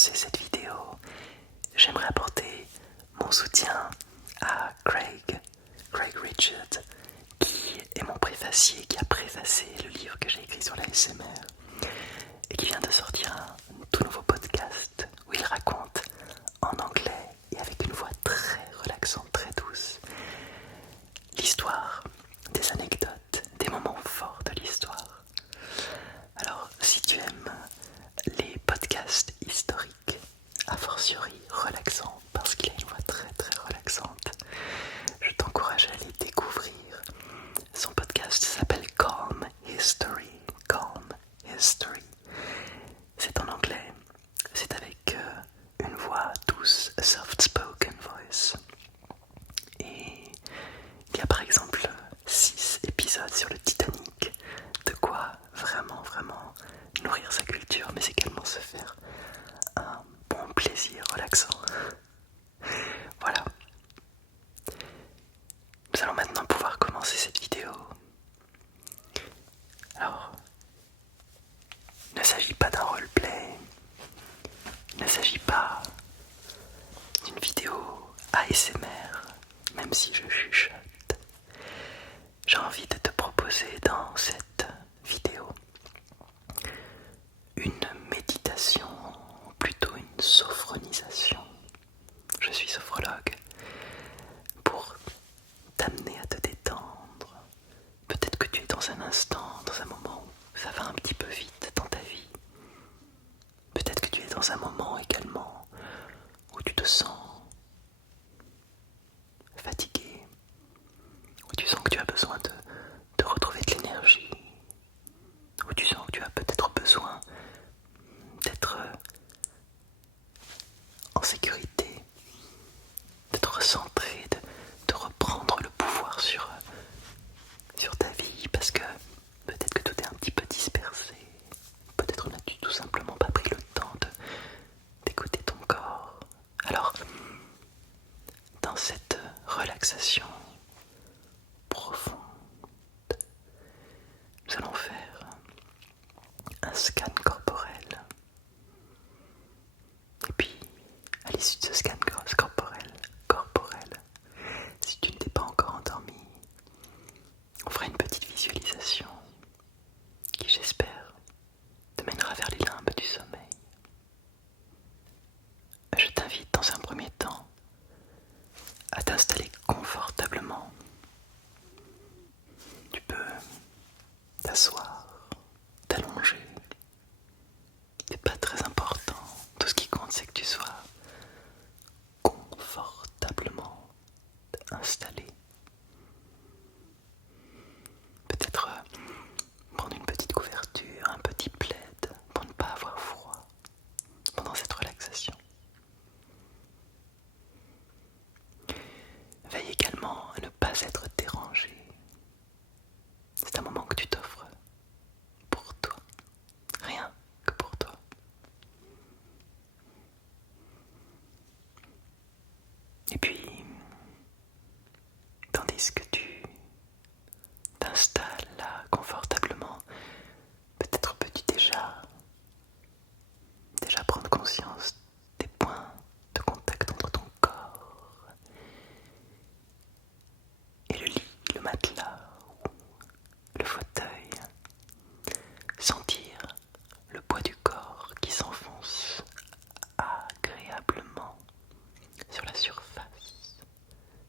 commencer cette vidéo, j'aimerais apporter mon soutien à Craig Richard, qui est mon préfacier, qui a préfacé le livre que j'ai écrit sur la SMR et qui vient de sortir un tout nouveau podcast où il raconte en anglais et avec une voix très relaxante, très douce, l'histoire, des anecdotes, des moments forts de l'histoire. Alors, si tu aimes les podcasts historiques, a fortiori relaxants, parce qu'il a une voix très très relaxante, je t'encourage à aller découvrir. Son podcast s'appelle Calm History. Calm History. C'est en anglais, c'est avec une voix douce, a soft spoken voice. Et il y a par exemple 6 épisodes sur le Titanic, de quoi vraiment nourrir sa culture, mais également se faire un bon plaisir relaxant. Voilà. Nous allons maintenant pouvoir commencer cette vidéo. Alors, il ne s'agit pas d'un roleplay, il ne s'agit pas d'une vidéo ASMR, même si je chuchote. J'ai envie de te proposer dans cette vidéo une méditation, plutôt une sophronisation. Je suis sophrologue, pour t'amener à te détendre. Peut-être que tu es dans un instant, dans un moment où ça va un petit peu vite dans ta vie. Peut-être que tu es dans un moment également où tu te sens fatigué, où tu sens que tu as besoin de retrouver de l'énergie, où tu sens que tu as peut-être besoin d'être en sécurité, de te recentrer, de reprendre le pouvoir sur ta vie, parce que peut-être que tout est un petit peu dispersé, peut-être n'as-tu tout simplement pas pris le temps d'écouter ton corps. Alors, dans cette relaxation profonde, nous allons faire un scan corporel. Et puis, à l'issue de ce scan corporel, si tu ne t'es pas encore endormi, on fera une petite visualisation qui, j'espère, te mènera vers les limbes du sommeil. Je t'invite dans un premier temps à t'installer confortablement. Tu peux t'asseoir, t'allonger. C'est pas très important. Tout ce qui compte, c'est que tu sois confortablement installé. Peut-être prendre une petite couverture, un petit plaid pour ne pas avoir froid pendant cette relaxation. Veille également à ne pas être dérangé. C'est un moment que tu t'offres pour toi, rien que pour toi. Et puis, tandis que tu t'installes là confortablement, peut-être peux-tu déjà prendre conscience des points de contact entre ton corps et le lit, le matelas ou le fauteuil. Sentir le poids du corps qui s'enfonce agréablement sur la surface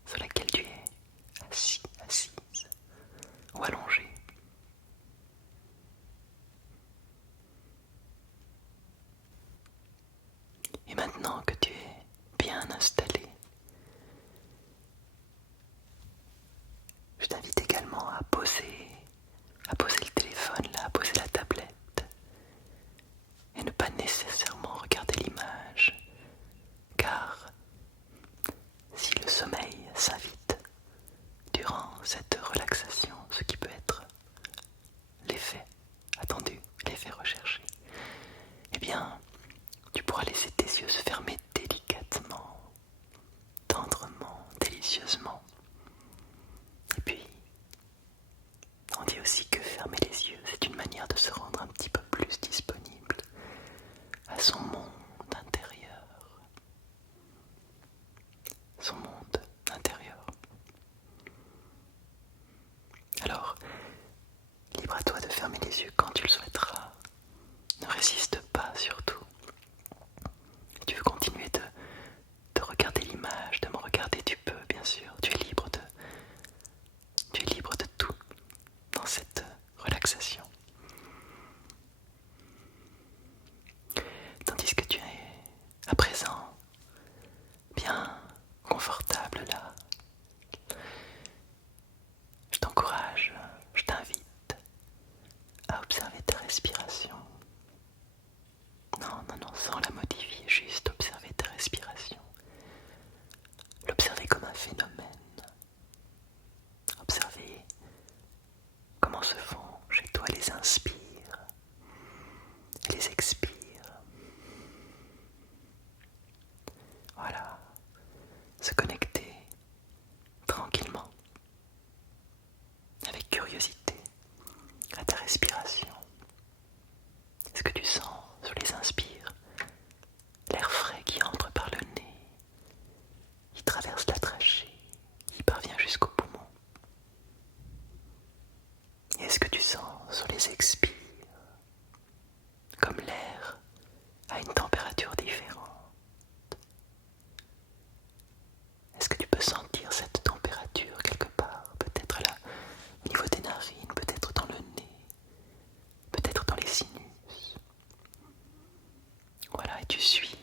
sur laquelle tu es assis, respiration. Est-ce que tu sens, sur les inspires, l'air frais qui entre par le nez, il traverse la trachée, il parvient jusqu'au poumon. Et est-ce que tu sens, sur les expires, comme l'air a une température différente? Est-ce que tu peux sentir cette température quelque part, peut-être là, au niveau des narines, peut-être dans le nez, peut-être dans les sinus? Voilà, et tu suis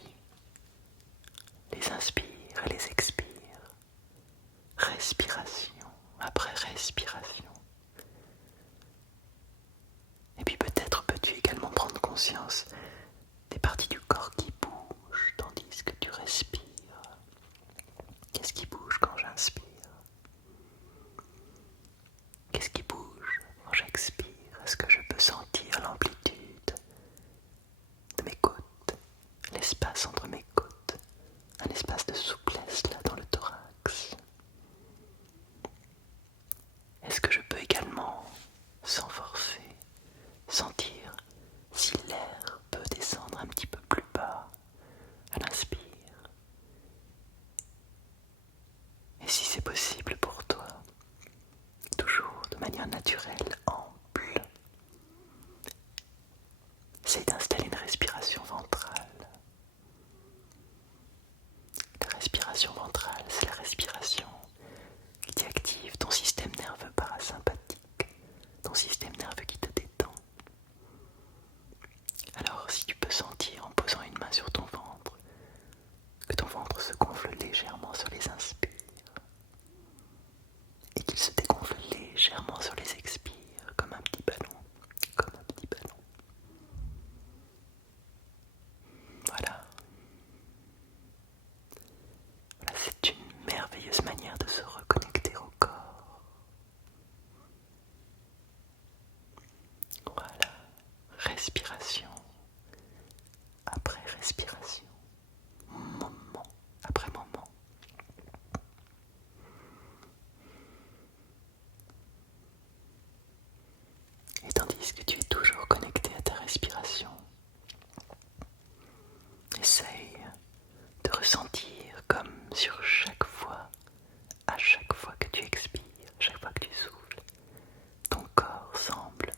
les inspires et les expires, respiration après respiration. Et puis peut-être peux-tu également prendre conscience des parties du corps qui bougent tandis que tu respires. Qu'est-ce qui bouge quand j'inspire? Qu'est-ce qui bouge quand j'expire? Est-ce que je peux sentir l'amplitude de mes côtes, l'espace entre mes côtes, un espace de souplesse là dans le thorax? Est-ce que je peux également, sans forcer, sentir si l'air peut descendre un petit peu plus bas à l'inspire? Et si c'est possible pour toi, toujours de manière naturelle, ample, c'est d'installer une respiration ventrale. La respiration ventrale, c'est la respiration qui active ton système nerveux parasympathique, ton système nerveux qui te détend. Alors si tu peux sentir en posant une main sur ton ventre, que ton ventre se gonfle légèrement sur les inspires et qu'il se dégonfle légèrement sur les expires, comme un petit ballon, comme un petit ballon. Voilà. Voilà, c'est une merveilleuse manière de se reconnecter au corps. Voilà, respiration après respiration, moment après moment. Et tandis que tu es toujours connecté à ta respiration, essaye de ressentir comme sur chaque fois, à chaque fois que tu expires, chaque fois que tu souffles, ton corps semble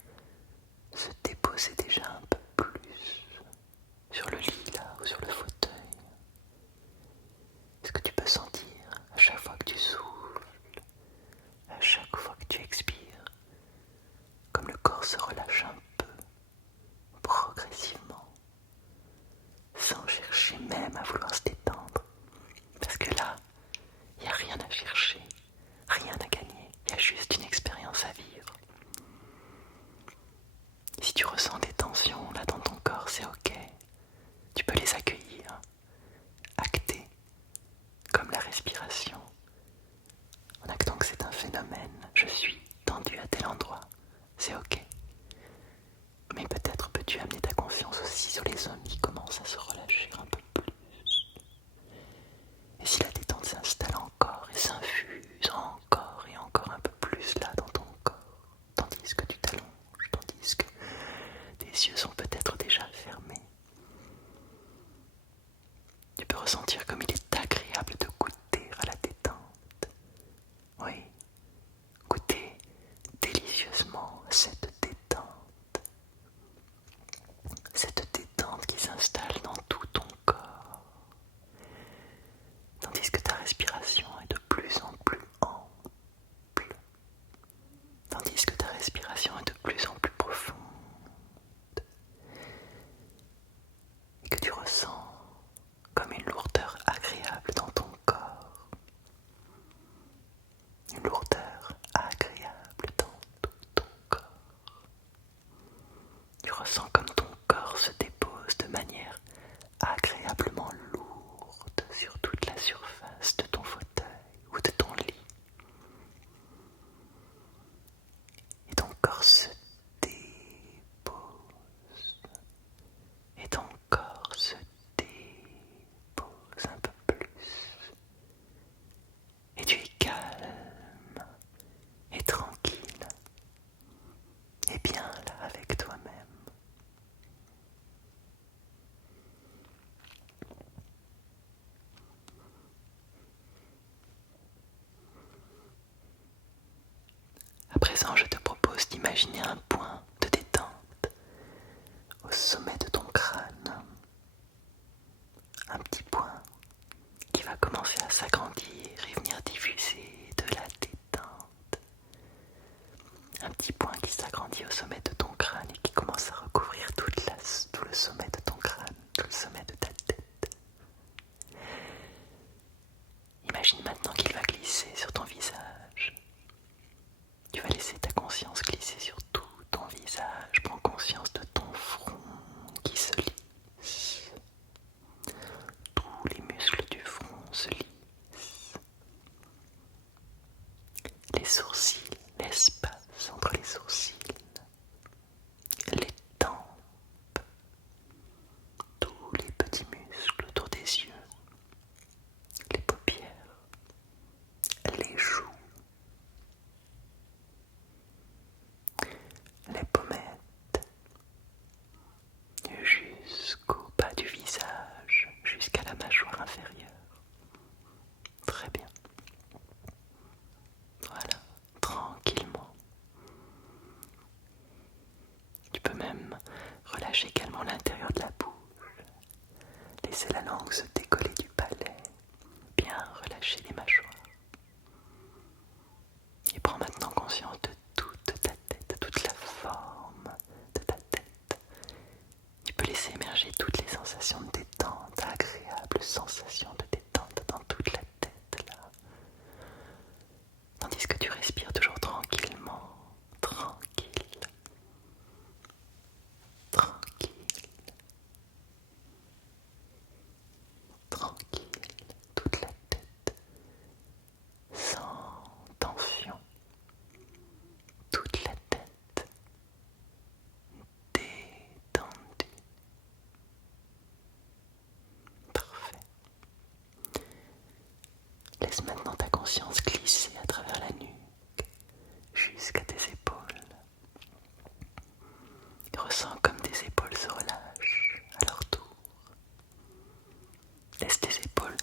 se déposer déjà un peu plus sur le lit là ou sur le fauteuil. Est-ce que tu peux sentir à chaque fois que tu souffles, à chaque fois que tu expires, comme le corps se relâche un peu, progressivement, sans chercher même à vouloir se détendre? Parce que là, il n'y a rien à chercher, rien à gagner, il y a juste une expérience à vivre. Si tu ressens des tensions là dans ton corps, c'est ok, tu peux les accueillir, acter, comme la respiration, en actant que c'est un phénomène. Je suis tendu à tel endroit, c'est ok. Mais peut-être peux-tu amener ta conscience aussi sur les zones qui commencent à se relâcher un peu plus. Et si la détente s'installe encore et s'infuse encore et encore un peu plus là dans ton corps, tandis que tu t'allonges, tandis que tes yeux sont peut-être déjà fermés, tu peux ressentir comme il est agréable de goûter à la détente. Oui, goûter délicieusement à cette détente qui s'installe dans tout ton corps. présent, je te propose d'imaginer un point de détente au sommet de ton crâne. Un petit point qui va commencer à s'agrandir et venir diffuser de la détente. Un petit point qui s'agrandit au sommet de ton crâne et qui commence à recouvrir tout le sommet de ton crâne, tout le sommet de ta tête. Imagine maintenant qu'il va glisser sur ton visage. Tu vas laisser ta conscience glisser sur tout ton visage. Prends conscience de ton front qui se lisse. Tous les muscles du front se lissent. Les sourcils, l'espace entre les sourcils. Les tempes. Tous les petits muscles autour des yeux. Les paupières. Les joues. Les pommettes, jusqu'au bas du visage, jusqu'à la mâchoire inférieure. Très bien. Voilà, tranquillement. Tu peux même relâcher également l'intérieur de la bouche. Laisser la langue se décoller du palais. Bien relâcher les mâchoires. Et prends maintenant conscience de toute ta tête, de toute la forme de ta tête. Tu peux laisser émerger toutes les sensations de détente, agréables sensations de détente dans toute la tête là. Tandis que tu respires toujours tranquillement, tranquille, tranquille, tranquille, toute la tête, sans tension, toute la tête détendue. Parfait. Laisse maintenant ta conscience glisser à travers la nuque jusqu'à tes épaules. Ressens comme tes épaules se relâchent à leur tour. Laisse tes épaules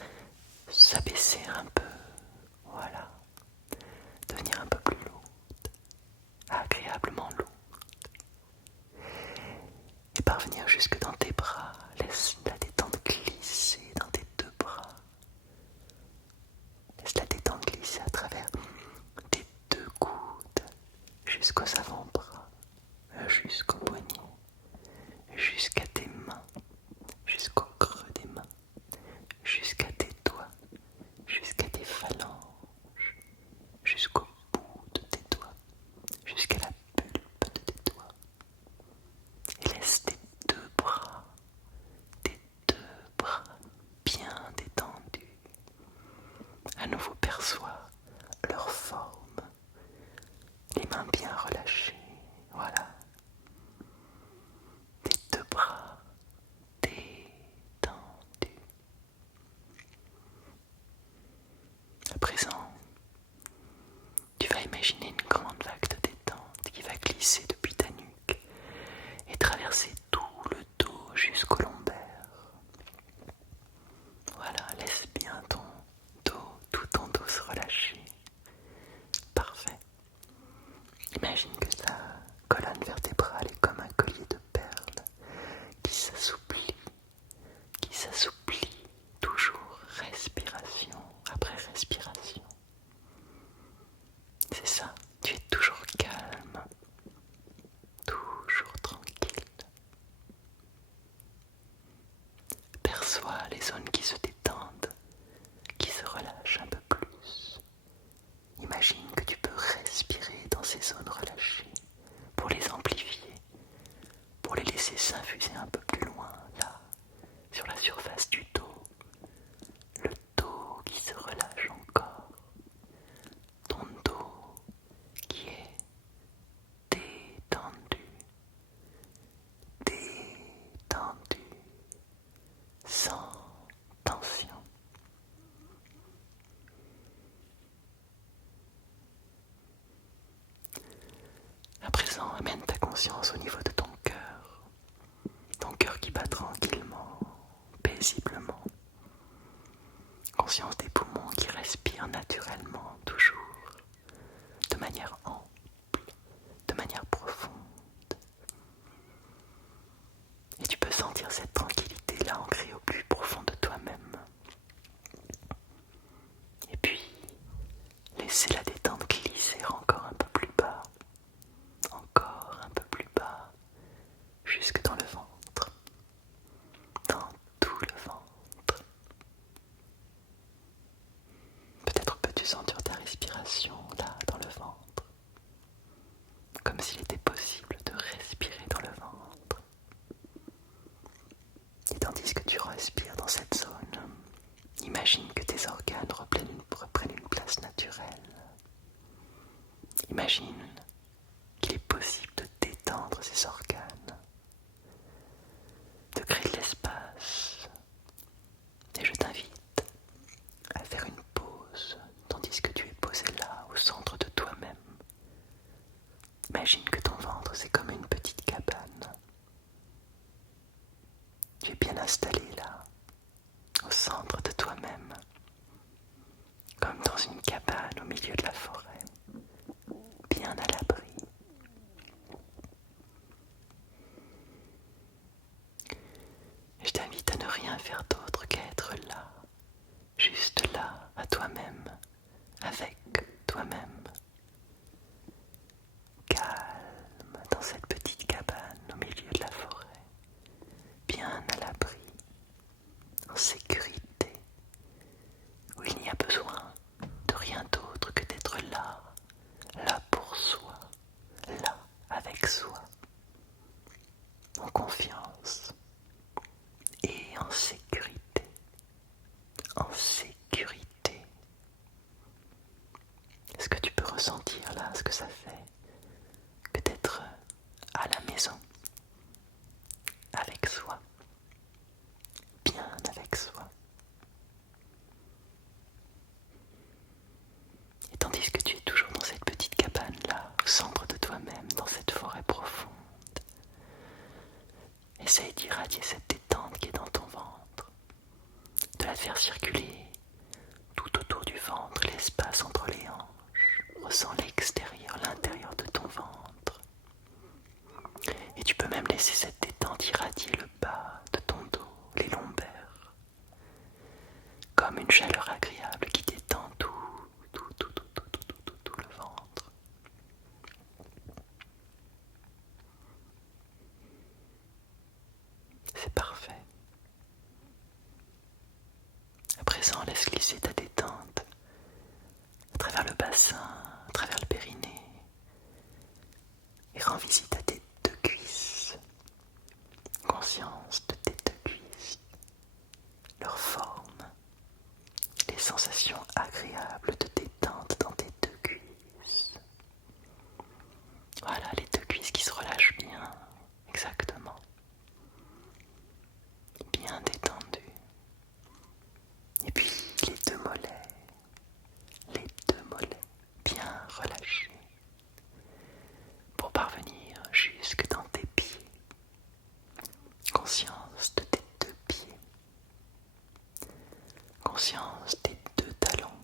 s'abaisser un peu, voilà, devenir un peu plus lourdes, agréablement lourdes. Et parvenir jusque dans tes bras, laisse la détente glisser dans tes deux bras. Laisse la détente glisser à travers tes deux coudes jusqu'aux avant-bras, jusqu'au poignet, jusqu'à tes mains, jusqu'au creux des mains, jusqu'à tes doigts, jusqu'à tes phalanges, jusqu'au bout de tes doigts, jusqu'à la pulpe de tes doigts. Et laisse tes deux bras bien détendus. À nouveau perçois leur forme, les mains bien relâchées, voilà. Tes deux bras détendus. À présent, tu vas imaginer une grande vague de détente qui va glisser depuis ta nuque et traverser tout le dos jusqu'au lombaire. Voilà, laisse bien ton dos, tout ton dos se relâcher. Parfait. Imagine que ta colonne vertébrale est comme un collier de perles qui s'assouplit, toujours respiration après respiration. C'est ça, tu es toujours calme, toujours tranquille. Perçois les zones qui se détendent, qui se relâchent un peu plus. Imagine que tu peux respirer dans ces zones relâchées pour les amplifier, pour les laisser s'infuser un peu plus loin, là, sur la surface du dos. Le dos qui se relâche encore. Ton dos qui est détendu, détendu, sans tension. À présent, amène ta conscience au niveau de ton cœur qui bat tranquillement, paisiblement. Conscience des poumons qui respirent naturellement, toujours, de manière ample, sentir ta respiration là dans le ventre, comme s'il était possible de respirer dans le ventre. Et tandis que tu respires dans cette zone, imagine que tes organes reprennent une place naturelle. Imagine qu'il est possible de détendre ces organes, de créer de l'espace. Et je t'invite à faire une pause tandis que tu es posé là, au centre de toi-même. Imagine que ton ventre, c'est comme une petite cabane. Tu es bien installé là, au centre de toi-même, comme dans une cabane au milieu de la forêt, bien à l'abri. Je t'invite à ne rien faire d'autre qu'être là, juste là, à toi-même, avec toi-même. Calme dans cette petite cabane au milieu de la forêt, bien à l'abri, en sécurité, où il n'y a besoin de rien d'autre que d'être là, là pour soi, là avec soi, en confiance et en sécurité, en sécurité. Est-ce que tu peux ressentir là ce que ça fait que d'être à la maison, avec soi, bien avec soi? Et tandis que tu es toujours dans cette petite cabane là, au centre de toi-même, dans cette forêt profonde, essaye d'irradier cette détente qui est dans ton ventre, de la faire circuler tout autour du ventre, l'espace entre les hanches. Ressens l'extérieur, l'intérieur de ton ventre. Et tu peux même laisser cette détente irradier le bas de ton dos, les lombaires, comme une chaleur agréable qui détend tout le ventre. C'est parfait. À présent, laisse glisser ta détente à travers le bassin, à travers le périnée, et rends visite à tes deux cuisses. Conscience de tes deux cuisses, leur forme, les sensations agréables de détente dans tes deux cuisses. Voilà, les deux cuisses qui se relâchent bien, exactement, bien détendues. Et puis les deux mollets bien relâchés, pour parvenir jusque dans tes pieds. Conscience de tes deux pieds, conscience des deux talons,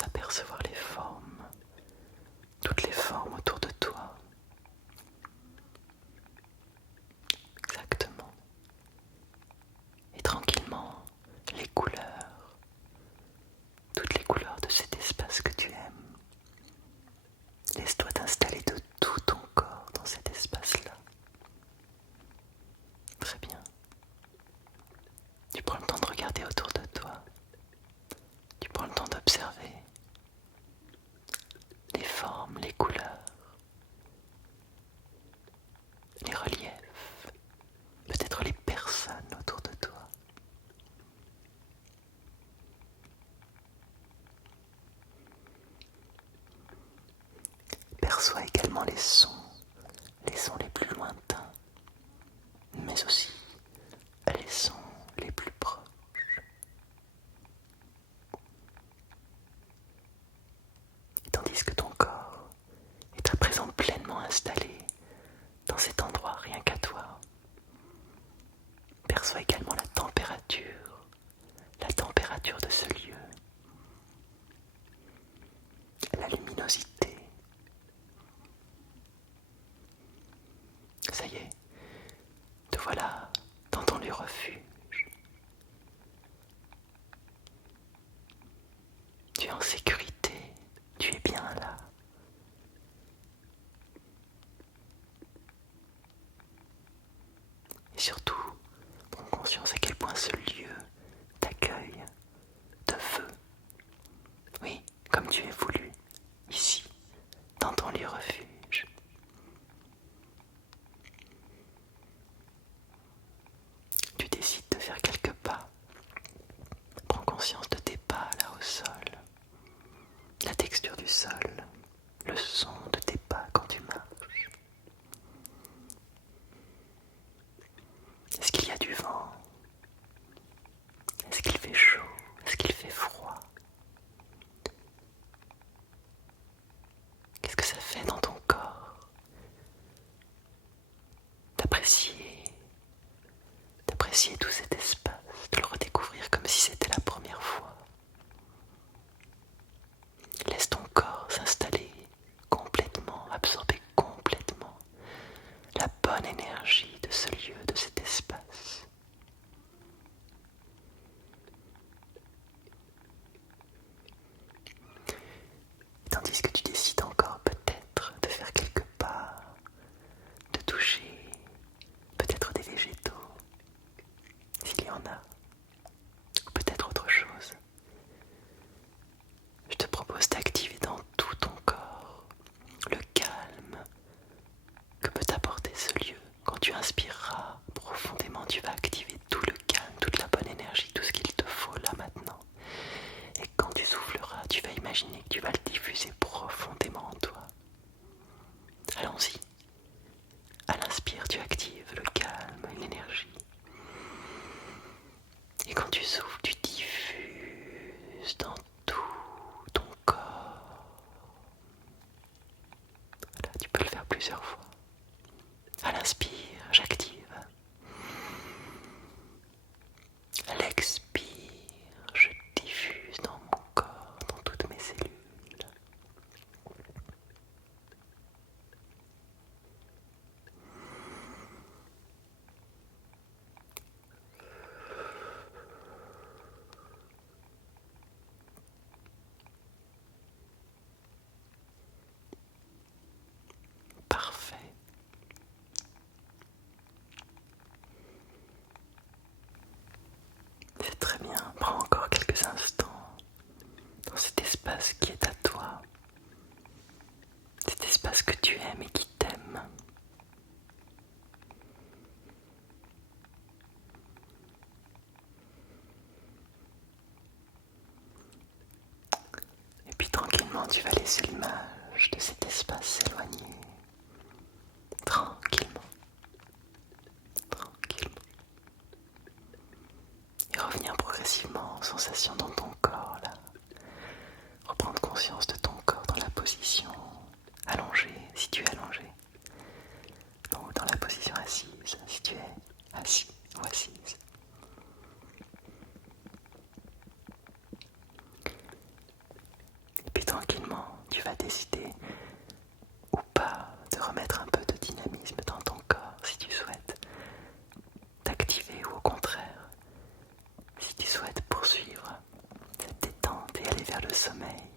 commences à percevoir les formes, toutes les formes autour de toi. Exactement. Et tranquillement, les couleurs, toutes les couleurs de cet espace que tu aimes. Laisse-toi t'installer de tout ton corps dans cet espace-là. Très bien. Tu prends le temps de regarder autour de toi. Tu prends le temps d'observer les formes, les couleurs, les reliefs, peut-être les personnes autour de toi. Perçois également les sons les plus lointains, mais aussi les sons les plus proches. Et tandis que ton corps est à présent pleinement installé dans cet endroit rien qu'à toi, perçois également la température de ce lieu, la luminosité. Ça y est, te voilà dans ton lieu refuge. Tu es en sécurité, tu es bien là. Et surtout, prends conscience à quel point ce lieu t'accueille de feu. Oui, comme tu es voulu, ici, dans ton lieu refuge. Tu décides de faire quelques pas. Prends conscience de tes pas là au sol, la texture du sol, le son de tes pas quand tu marches. Est-ce qu'il y a du vent? Est-ce qu'il fait chaud? Est-ce qu'il fait froid? Qu'est-ce que ça fait dans ton corps? D'apprécier tout cet espace, de le redécouvrir comme si c'était la première fois. Laisse ton corps s'installer complètement, absorber complètement la bonne énergie de ce lieu, de cet espace. Tandis que tu décides encore peut-être de faire quelques pas, de toucher peut-être des végétaux, s'il y en a, ou peut-être autre chose. Je te propose d'activer dans tout ton corps le calme que peut t'apporter ce lieu. Quand tu inspireras profondément, tu vas activer tout le calme, toute la bonne énergie, tout ce qu'il te faut là maintenant. Et quand tu souffleras, tu vas imaginer que tu vas le diffuser profondément en toi. Allons-y. À l'inspire, tu actives le calme, l'énergie. Et quand tu souffles, tu diffuses dans tout ton corps. Voilà, tu peux le faire plusieurs fois. À l'inspire, j'active. À l'expire, je diffuse dans mon corps, dans toutes mes cellules. Parfait. C'est très bien. Prends encore quelques instants dans cet espace qui est à toi. Cet espace que tu aimes et qui t'aime. Et puis tranquillement, tu vas laisser l'image de cet espace s'éloigner. Tranquillement. Tranquillement. Et revenir progressivement en sensation dans ton corps là. Reprendre conscience de ton corps dans la position allongée, si tu es allongé. Ou dans la position assise, si tu es assis ou assise. tu vas décider ou pas de remettre un peu de dynamisme dans ton corps si tu souhaites t'activer ou au contraire, si tu souhaites poursuivre cette détente et aller vers le sommeil.